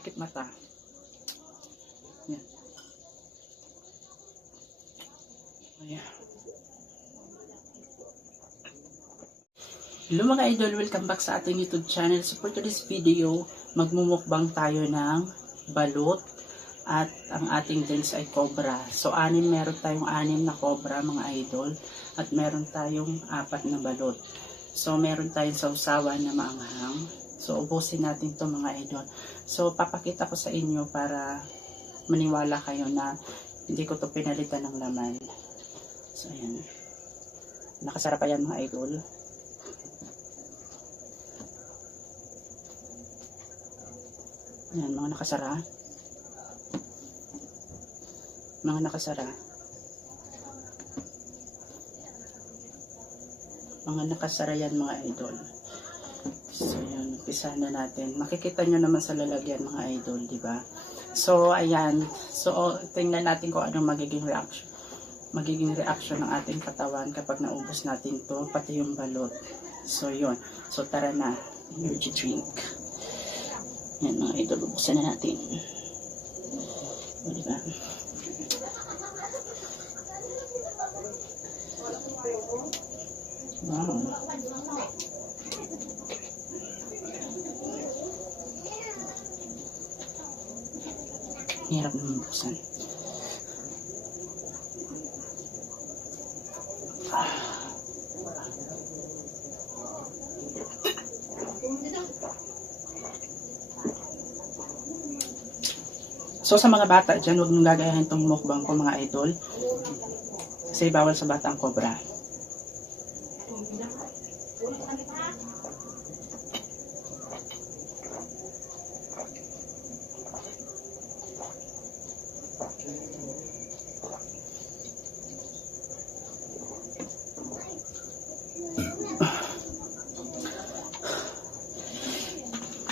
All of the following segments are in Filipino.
Pikit mata. Yan. Ayan. Hello mga idol, welcome back sa ating YouTube channel. So for today's video, magmumukbang tayo ng balot at ang ating drinks ay cobra. So anim, meron tayong anim na cobra mga idol at meron tayong apat na balot. So meron tayong sausawan na maanghang. So ubusin natin to mga idol. So papakita ko sa inyo para maniwala kayo na hindi ko to pinalitan ng laman. So ayan. Nakasarap pa yan mga idol. Ayan, mga nakasara. Mga nakasara. Mga nakasara yan mga idol. So, yun. Umpisa na natin. Makikita nyo naman sa lalagyan mga idol, di ba? So, ayan. So, tingnan natin kung anong magiging reaction magiging reaction ng ating katawan kapag naubos natin to pati yung balot. So, yun. So, tara na. Energy drink. Yan mga idol, buksan na natin. O, diba? Wow. Hirap naman buksan. So sa mga bata dyan, huwag niyong gagayahin itong mukbang ko mga idol. Kasi bawal sa bata ang cobra.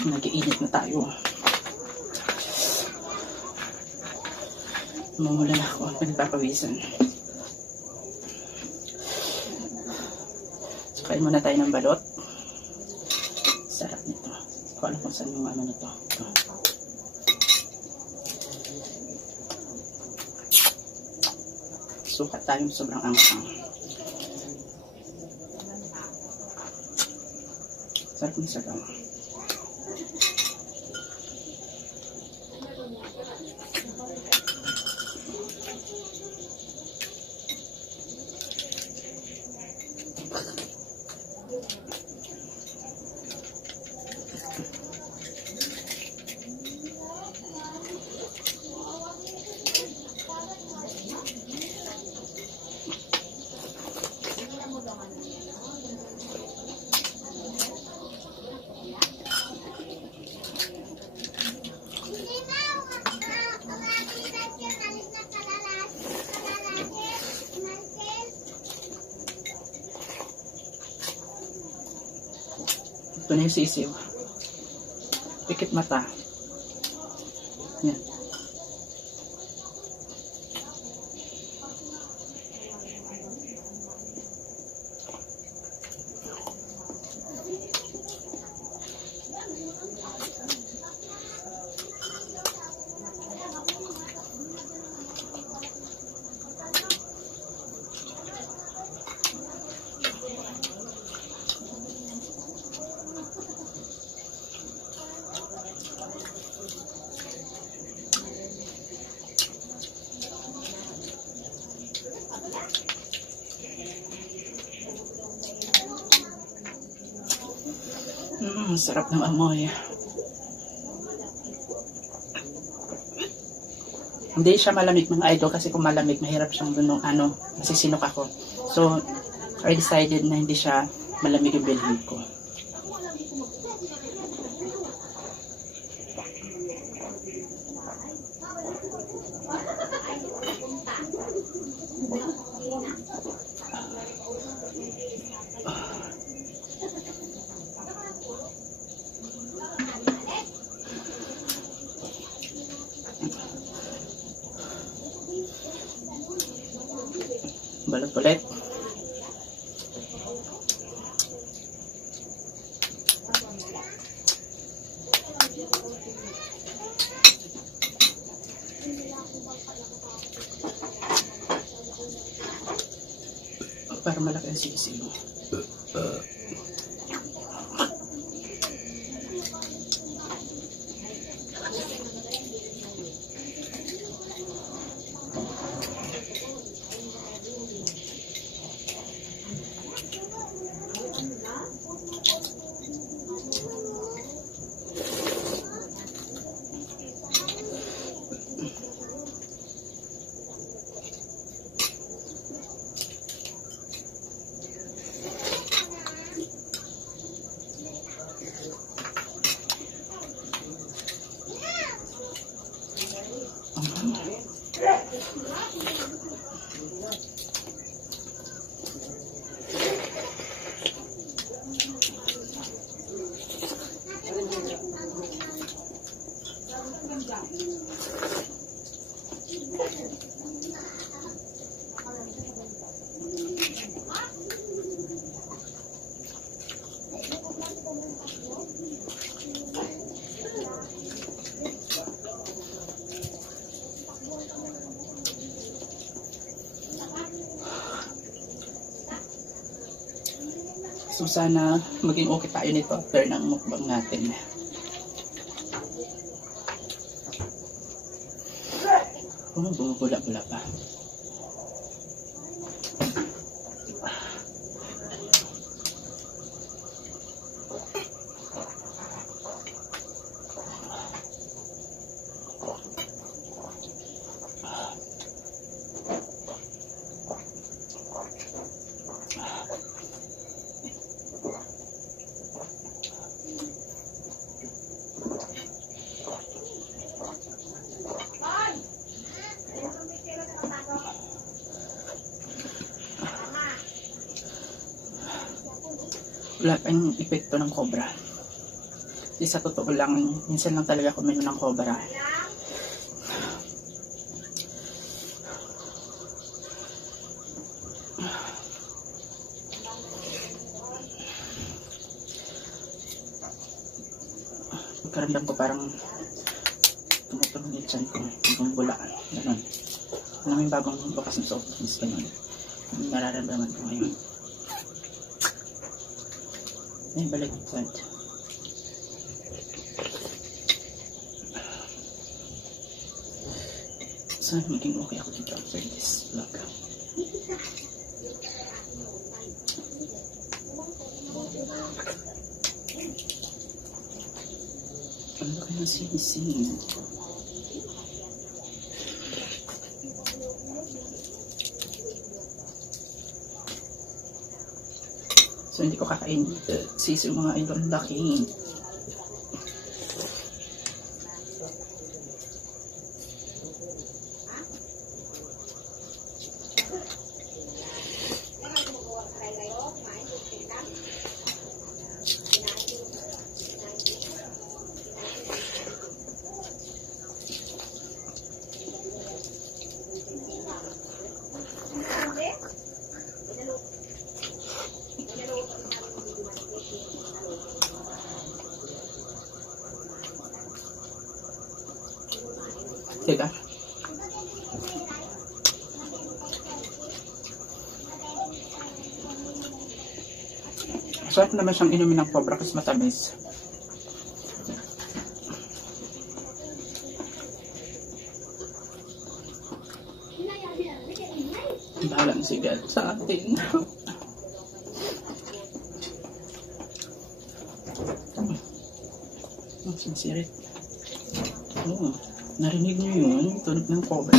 Nag-iinit na tayo. Mamula Nagpapawisan. So, kain muna tayo ng balot. Sarap nito. Ko alam kung saan yung ano nito. Ito. Sukat tayong sobrang anghang. Sarap ng sarap. Ito na yung sisiw. Pikit mata. Mm, sarap ng amoy. Hindi siya malamig mga idol kasi kung malamig mahirap siyang dunong ano, masisinok ako. So, I decided na hindi siya malamig yung bilhin ko. Balot ulit. Para malaki ang sisi mo. So sana maging okay tayo nito after ng mukbang natin. Oh, bumubula-bula pa. Wala pa yung epekto ng cobra. Di sa totoo lang, minsan lang talaga ako uminom ng cobra. Pagkaramdam ko parang tumutulong yung tiyan ko, yung bula, ganun. Alam mo yung bagong bukas ng soft ganun. Nararamdaman ko ngayon. Ay, baliktad. Sana maging okay ako dito after this vlog. Ang laki ng sinising. So, hindi ko kakain. Sisi mga idol laki. Sarap naman siyang inumin ng cobra kasi matamis. Bahalang sigal sa atin. Ang sinsirit. Oo. Narinig niyo yun? Tunog ng cobra.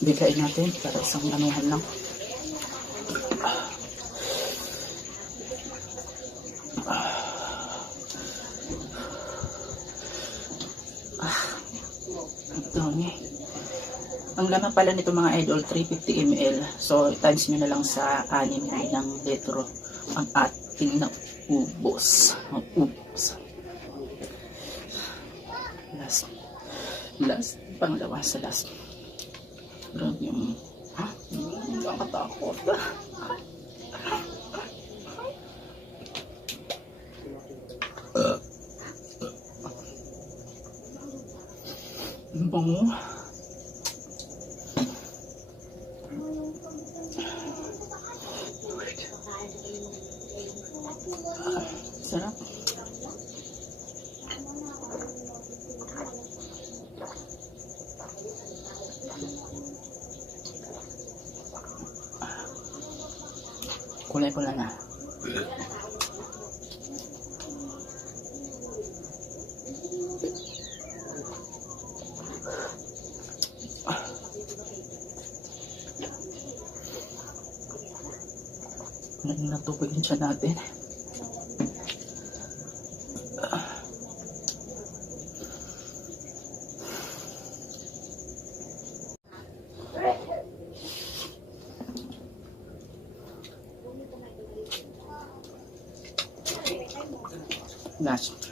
Bigay natin para isang anuhan lang. Ah, ang dami. Pala nito mga idol, 350 ml. So, times nyo na lang sa anim na ng litro ang ating na ubos. Ang ubos. Last. Last. Pangalawa sa last. Grabe yung... Nakakatakot. Ang bango. Sarap. Kulay pula na. Naging natubig yung tiyan natin. Last.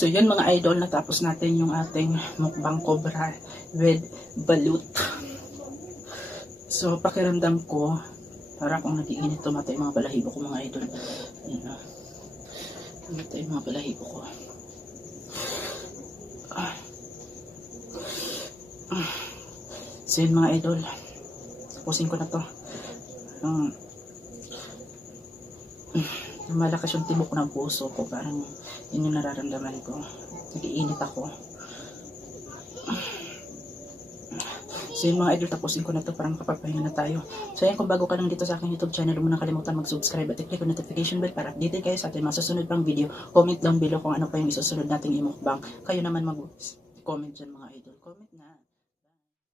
So yun mga idol, natapos natin yung ating mukbang cobra with balut. So pakiramdam ko, parang kung nag-iinit tumatay mga balahibo ko mga idol. Ayun na. Tumatay yung mga balahibo ko. Ah. Ah. So yun mga idol, tapusin ko na to. Um, malakas yung tibok ng puso ko. Parang yun yung nararamdaman ko. Nag-iinit ako. So yun mga idol, tapusin ko na to. Parang kapagpahinga na tayo. So yan, kung bago ka lang dito sa aking YouTube channel, huwag mo kalimutan mag-subscribe at i-click yung notification bell para updated kayo sa ating mga susunod pang video. Comment down below kung ano pa yung isusunod nating imukbang. Kayo naman mag-comment dyan mga idol. Comment.